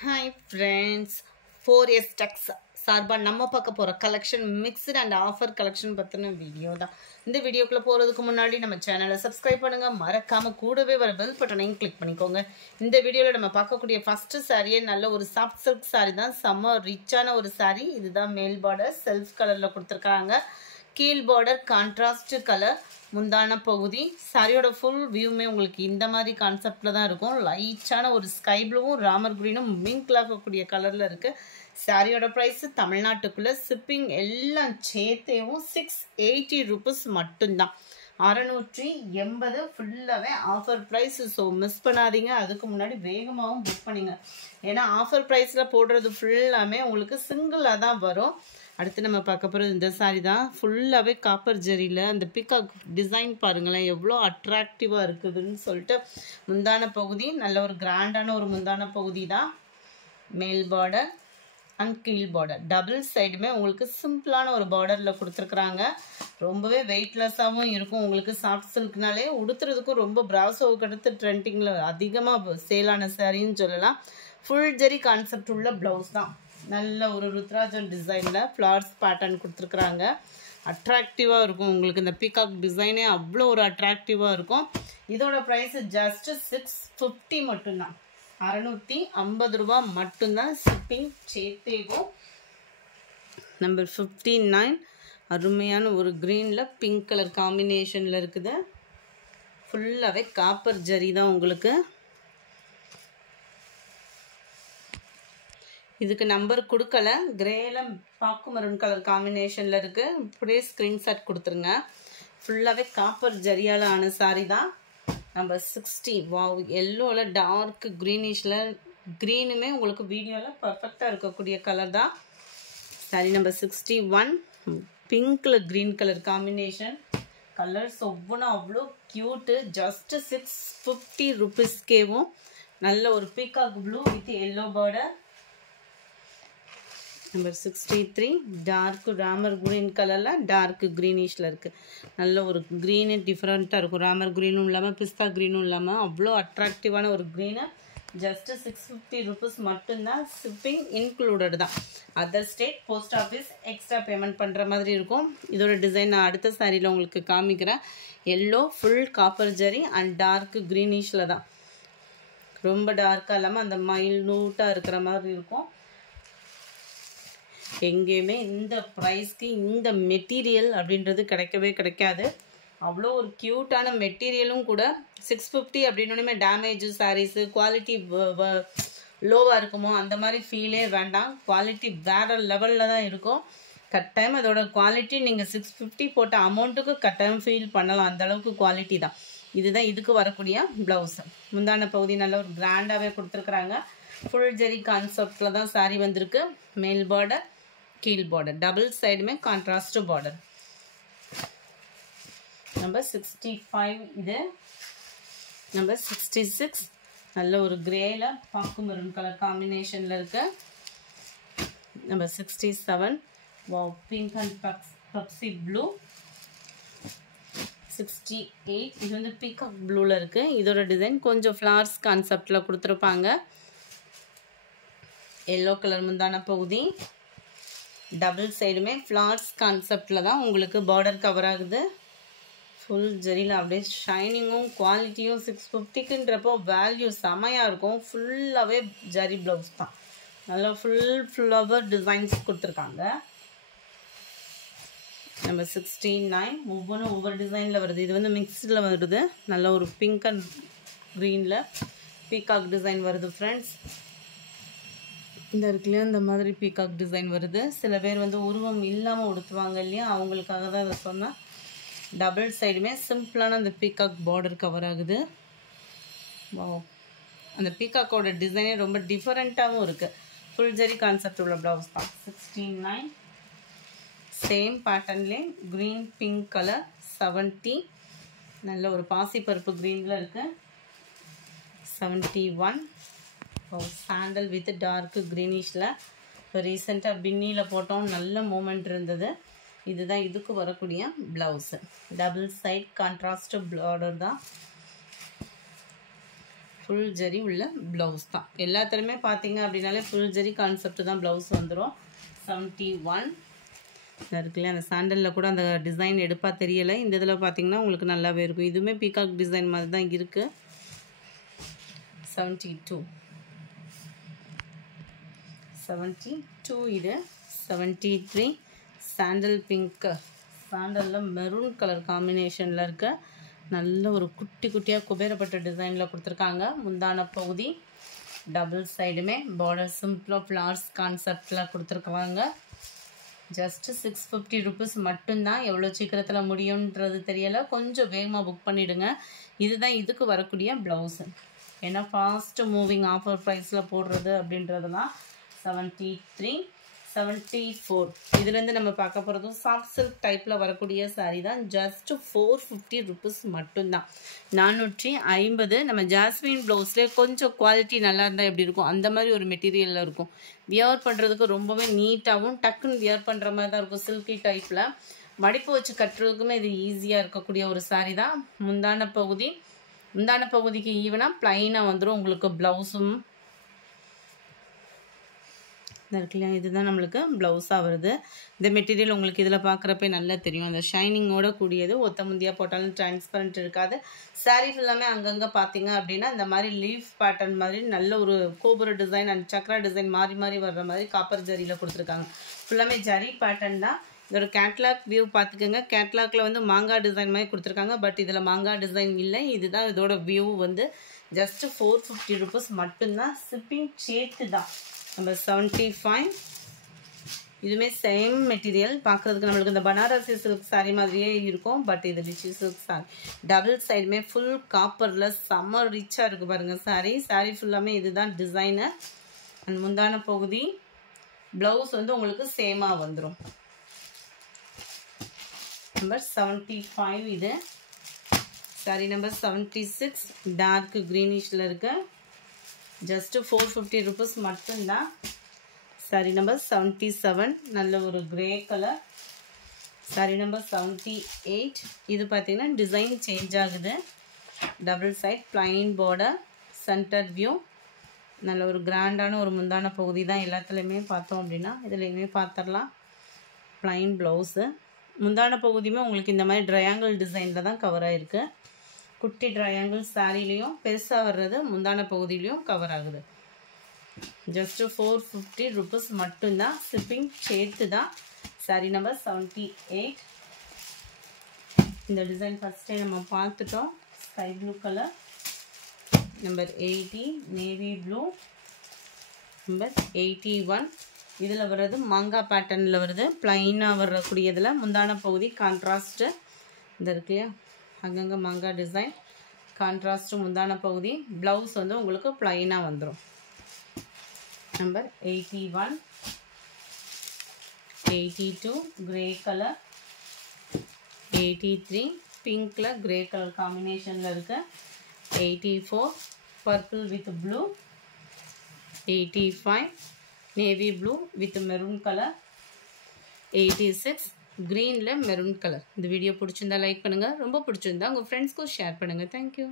Hi friends, 4S Tax சார்பா நம்ம பார்க்க போற collection mixed and offer collection பத்தின வீடியோ தான். இந்த வீடியோக்குள்ள போறதுக்கு முன்னாடி நம்ம சேனலை சப்ஸ்கிரைப் பண்ணுங்க, மறக்காம கூடவே வர பெல் பட்டனையும் கிளிக் பண்ணிக்கோங்க. இந்த வீடியோல நம்ம பார்க்கக்கூடிய ஃபர்ஸ்ட் சாரியே நல்ல ஒரு சாஃப்ட் சில்க் சாரி தான், செம்ம ரிச்சான ஒரு சாரி. இதுதான் மேல் பார்டர் செல்ஃப் கலர்ல கொடுத்துருக்காங்க, கீழ் பார்டர் கான்ட்ராஸ்ட் கலர், முந்தான பகுதி. சாரியோட ஃபுல் வியூமே உங்களுக்கு இந்த மாதிரி கான்செப்ட்ல தான் இருக்கும். லைட்டான ஒரு ஸ்கை ப்ளூவும் ராமர் கிரீனும் மிங்க்ல ஆகக்கூடிய கலர்ல இருக்கு. சாரியோட ப்ரைஸ் தமிழ்நாட்டுக்குள்ள ஷிப்பிங் எல்லாம் சேர்த்தேவும் 680 rupees மட்டும்தான். 680 ஃபுல்லாகவே ஆஃபர் ப்ரைஸ். ஸோ மிஸ் பண்ணாதீங்க. அதுக்கு முன்னாடி வேகமாகவும் புக் பண்ணிங்க, ஏன்னா ஆஃபர் ப்ரைஸில் போடுறது ஃபுல்லாமே உங்களுக்கு சிங்கிளாக தான் வரும். அடுத்து நம்ம பார்க்க போகிறது இந்த சாரி தான். ஃபுல்லாகவே காப்பர் ஜெரியில் அந்த பிகாக் டிசைன் பாருங்களேன் எவ்வளோ அட்ராக்டிவாக இருக்குதுன்னு சொல்லிட்டு. முந்தான பகுதி நல்ல ஒரு கிராண்டான ஒரு முந்தான பகுதி தான். மேல் பார்டர் அண்ட் கீழ் பார்டர் டபுள் சைடுமே உங்களுக்கு சிம்பிளான ஒரு பார்டரில் கொடுத்துருக்குறாங்க. ரொம்பவே வெயிட்லெஸ்ஸாகவும் இருக்கும். உங்களுக்கு சாஃப்ட் சில்க்னாலே உடுத்துறதுக்கும் ரொம்ப பிராசோவுக்கு அடுத்து ட்ரெண்டிங்கில் அதிகமாக சேலான சாரின்னு சொல்லலாம். ஃபுல் ஜெரி கான்செப்ட் உள்ள ப்ளவுஸ் தான். நல்ல ஒரு ருத்ராஜன் டிசைனில் ஃப்ளவர்ஸ் பேட்டர்ன் கொடுத்துருக்குறாங்க. அட்ராக்டிவாக இருக்கும். உங்களுக்கு இந்த பீகாக் டிசைனே அவ்வளோ ஒரு அட்ராக்டிவாக இருக்கும். இதோட ப்ரைஸ் ஜஸ்ட் 650 மட்டும்தான். 650 ரூபா மட்டும்தான். ஷிப்பிங் சேர்த்தேகும். நம்பர் 59 அருமையான ஒரு க்ரீனில் பிங்க் கலர் காம்பினேஷனில் இருக்குது. ஃபுல்லாகவே காப்பர் ஜரி தான் உங்களுக்கு. இதுக்கு நம்பர் கொடுக்கல, கிரேல பாக்கு மரூன் கலர் காம்பினேஷனில் இருக்குது. இப்படியே ஸ்க்ரீன்ஷாட் கொடுத்துருங்க. ஃபுல்லாகவே காப்பர் ஜரியால் ஆன சாரி தான். நம்பர் 60 வாவ் எல்லோவில் டார்க் க்ரீனிஷில், க்ரீனுமே உங்களுக்கு வீடியோவில் பர்ஃபெக்டாக இருக்கக்கூடிய கலர் தான். சாரி நம்பர் 61 பிங்க்கில் க்ரீன் கலர் காம்பினேஷன். கலர்ஸ் ஒவ்வொன்றும் அவ்வளோ க்யூட்டு. ஜஸ்ட்டு 650 rupeesக்கேவும் நல்ல ஒரு peacock blue with yellow border. Number 63 dark Ramar green கலரில் டார்க் க்ரீனிஷில் இருக்குது. நல்ல ஒரு க்ரீனு டிஃப்ரெண்ட்டாக இருக்கும். ராமர் க்ரீனும் இல்லாமல் பிஸ்தா க்ரீனும் இல்லாமல் அவ்வளோ அட்ராக்டிவான ஒரு க்ரீனு. ஜஸ்ட்டு 650 rupees மட்டும்தான். ஷிப்பிங் இன்க்ளூடட் தான். Other state post office extra payment பண்ணுற மாதிரி இருக்கும். இதோட டிசைன் நான் அடுத்த சாரியில் உங்களுக்கு காமிக்கிறேன். Yellow full copper zari and dark க்ரீனிஷில் தான். ரொம்ப டார்க்காக இல்லாமல் அந்த மைல்யூட்டாக இருக்கிற மாதிரி இருக்கும். எங்கேயுமே இந்த ப்ரைஸ்க்கு இந்த மெட்டீரியல் அப்படின்றது கிடைக்கவே கிடைக்காது. அவ்வளோ ஒரு க்யூட்டான மெட்டீரியலும் கூட. 650 அப்படின்னோடனே டேமேஜ் சாரீஸு குவாலிட்டி லோவாக இருக்குமோ அந்த மாதிரி ஃபீலே வேண்டாம். குவாலிட்டி வேறு லெவலில் தான் இருக்கும். கட்டாயம் அதோட குவாலிட்டி நீங்கள் 650 போட்ட அமௌண்ட்டுக்கு கட்டாயம் ஃபீல் பண்ணலாம். அந்தளவுக்கு குவாலிட்டி தான். இதுதான் இதுக்கு வரக்கூடிய ப்ளவுஸு. முந்தான பகுதி நல்ல ஒரு கிராண்டாகவே கொடுத்துருக்குறாங்க. ஃபுல் ஜெரி கான்செப்டில் தான் சாரி வந்திருக்கு. மேல் பார்டர் கீழ் பார்டர் டபுள் சைடுமே கான்ட்ராஸ்ட் பார்டர். நம்பர் 65 இது. நம்பர் 66 நல்ல ஒரு கிரேல பாக்கு மெரூன் கலர் காம்பினேஷனில் இருக்கு. Number 67 wow pink and Pepsi blue. 68 இது வந்து பீகாக் ப்ளூவில் இருக்குது. இதோட டிசைன் கொஞ்சம் ஃப்ளவர்ஸ் கான்செப்டில் கொடுத்துருப்பாங்க. எல்லோ கலர் முந்தான பகுதி. டபுள் சைடுமே ஃப்ளவர்ஸ் கான்செப்டில் தான் உங்களுக்கு பார்டர் கவர் ஆகுது. ஃபுல் ஜெரியில் அப்படியே ஷைனிங்கும் குவாலிட்டியும் 650க்குன்றப்போ வேல்யூ செமையாக இருக்கும். ஃபுல்லாகவே ஜரி ப்ளவுஸ் தான். நல்லா ஃபுல் ஃப்ளவர் டிசைன்ஸ் கொடுத்துருக்காங்க. நம்பர் 69 ஒவ்வொன்றும் ஒவ்வொரு டிசைனில் வருது. இது வந்து மிக்ஸ்டில் வருது. நல்ல ஒரு பிங்க் அண்ட் க்ரீனில் பீகாக் டிசைன் வருது ஃப்ரெண்ட்ஸ். இந்த இருக்குல்லையா இந்த மாதிரி பீகாக் டிசைன் வருது. சில பேர் வந்து உருவம் இல்லாமல் உடுத்துவாங்க இல்லையா, அவங்களுக்காக தான் அதை சொன்னேன். டபுள் சைடுமே சிம்பிளான அந்த பீகாக் பார்டர் கவர் ஆகுது. அந்த பீகாக்கோட டிசைனே ரொம்ப டிஃப்ரெண்ட்டாகவும் இருக்குது. ஃபுல் ஜெரி கான்செப்ட் உள்ள ப்ளவுஸ் தான். 69 சேம் பேட்டர்ன்லே க்ரீன் பிங்க் கலர். 70 நல்ல ஒரு பாசிப்பருப்பு க்ரீனில் இருக்குது. 71 சாண்டல் வித் டார்க் க்ரீனிஷில். இப்போ ரீசெண்டாக பின்னியில் போட்டோம், நல்ல மூமெண்ட் இருந்தது. இதுதான் இதுக்கு வரக்கூடிய blouse. Double side contrast border தான். ஃபுல் ஜரி உள்ள ப்ளவுஸ் தான். எல்லாத்துலேயுமே பார்த்தீங்க அப்படின்னாலே ஃபுல் ஜரி கான்செப்ட் தான் ப்ளவுஸ் வந்துடும். 71 இருக்குல்லையா, அந்த சாண்டலில் கூட அந்த டிசைன் எடுப்பா தெரியலை. இந்த இதில் பார்த்தீங்கன்னா உங்களுக்கு நல்லாவே இருக்கும். இதுவுமே பீகாக் டிசைன் மாதிரி தான் இருக்குது. 72 இது. 73 சாண்டல் பிங்க்கு, சாண்டலில் மெரூன் கலர் காம்பினேஷனில் இருக்க நல்ல ஒரு குட்டி குட்டியாக குபேரப்பட்ட டிசைனில் கொடுத்துருக்காங்க. முந்தான பகுதி டபுள் சைடுமே பார்டர் சிம்பிளாக ஃப்ளார்ஸ் கான்செப்டில் கொடுத்துருக்காங்க. ஜஸ்ட்டு 650 ருபீஸ் மட்டும்தான். எவ்வளோ சீக்கிரத்தில் முடியுன்றது தெரியலை, கொஞ்சம் வேகமாக புக் பண்ணிவிடுங்க. இதுதான் இதுக்கு வரக்கூடிய ப்ளவுஸு. ஏன்னா ஃபாஸ்ட்டு மூவிங் ஆஃபர் ப்ரைஸில் போடுறது அப்படின்றதுலாம். 73 74 இதுலேருந்து நம்ம பார்க்க போகிறதும் சாஃப்ட் சில்க் டைப்பில் வரக்கூடிய சாரீ தான். ஜஸ்ட்டு 450 ருபீஸ் மட்டும்தான். 450. நம்ம ஜாஸ்மின் ப்ளவுஸ்லேயே கொஞ்சம் குவாலிட்டி நல்லா இருந்தால் எப்படி இருக்கும் அந்த மாதிரி ஒரு மெட்டீரியலில் இருக்கும். வியர் பண்ணுறதுக்கு ரொம்பவே நீட்டாகவும் டக்குன்னு வியர் பண்ணுற மாதிரி தான் இருக்கும். சில்கி டைப்பில் மடிப்பு வச்சு கட்டுறதுக்குமே இது ஈஸியாக இருக்கக்கூடிய ஒரு சாரீ தான். முந்தான பகுதிக்கு ஈவனாக ப்ளைனாக வந்துடும் உங்களுக்கு ப்ளவுஸும் இருக்குல்லையா. இதுதான் நம்மளுக்கு ப்ளவுஸாக வருது. இந்த மெட்டீரியல் உங்களுக்கு இதில் பார்க்குறப்ப நல்லா தெரியும். அந்த ஷைனிங்கோட கூடியது. ஒத்த முந்தியாக போட்டாலும் டிரான்ஸ்பரண்ட் இருக்காது. சாரீ ஃபுல்லாமே அங்கங்கே பார்த்தீங்க அப்படின்னா இந்த மாதிரி லீஃப் பேட்டர்ன் மாதிரி நல்ல ஒரு கோபுர டிசைன் அண்ட் சக்ரா டிசைன் மாறி மாறி வர்ற மாதிரி காப்பர் ஜரியில் கொடுத்துருக்காங்க. ஃபுல்லாமே ஜரி பேட்டர்ன் தான். இதோட கேட்லாக் வியூ பார்த்துக்கோங்க. கேட்லாக்ல வந்து மாங்காய் டிசைன் மாதிரி கொடுத்துருக்காங்க. பட் இதில் மாங்காய் டிசைன் இல்லை. இதுதான் இதோட வியூ வந்து. ஜஸ்ட்டு 450 ருபீஸ் மட்டும்தான். ஷிப்பிங் சேர்த்து தான். நம்பர் 75 இதுவுமே சேம் மெட்டீரியல். பார்க்குறதுக்கு நம்மளுக்கு இந்த பனாரசி சில்க் சாரீ மாதிரியே இருக்கும். பட் இது ரிச்சி சில்க் சாரீ. டபுள் சைடுமே ஃபுல் காப்பரில் செம்ம ரிச்சாக இருக்குது பாருங்கள் சாரீ ஃபுல்லாமே இதுதான் டிசைனு. அண்ட் முந்தான பகுதி ப்ளவுஸ் வந்து உங்களுக்கு சேமாக வந்துடும். நம்பர் 75 இது. சாரீ நம்பர் 76 டார்க் க்ரீனிஷில் இருக்கு. ஜஸ்ட்டு 450 ருபீஸ் மட்டும்தான். சாரீ நம்பர் 77 நல்ல ஒரு கிரே கலர். சாரீ நம்பர் 78 இது பார்த்தீங்கன்னா டிசைன் சேஞ்ச் ஆகுது. Double side plain border centre view. நல்ல ஒரு கிராண்டான ஒரு முந்தான பகுதி தான். எல்லாத்துலேயுமே பார்த்தோம் அப்படின்னா இதுலேயுமே பார்த்துடலாம். Plain blouse. முந்தான பகுதியுமே உங்களுக்கு இந்த மாதிரி ட்ரையாங்கிள் டிசைனில் தான் கவர் ஆகிருக்கு. குட்டி ட்ரையாங்கிள் சாரீலையும் பெருசாக வர்றது முந்தான பகுதியிலையும் கவர் ஆகுது. ஜஸ்ட்டு 450 ருபீஸ் மட்டும்தான். ஷிப்பிங் சேர்த்து தான். சாரீ நம்பர் 78 இந்த டிசைன் ஃபஸ்ட்டே நம்ம பார்த்துட்டோம். Sky blue colour. Number 80 navy blue. Number 81 இதில் வர்றது மாங்காய் பேட்டர்னில் வருது. ப்ளைனாக வரக்கூடியதில் முந்தான பகுதி கான்ட்ராஸ்ட்டு இந்த இருக்குல்லையா, அங்கங்கே மாங்காய் டிசைன் கான்ட்ராஸ்ட்டு முந்தான பகுதி. ப்ளவுஸ் வந்து உங்களுக்கு ப்ளைனாக வந்துடும். Number 81 82 grey colour. 83 பிங்க்கில் கிரே கலர் காம்பினேஷனில் இருக்குது. 84 purple with blue. 85 navy blue with maroon colour. 86 க்ரீனில் மெரூன் கலர். இந்த வீடியோ பிடிச்சிருந்தா லைக் பண்ணுங்கள். ரொம்ப பிடிச்சிருந்தா உங்கள் ஃப்ரெண்ட்ஸ்க்கும் ஷேர் பண்ணுங்கள். தேங்க்யூ.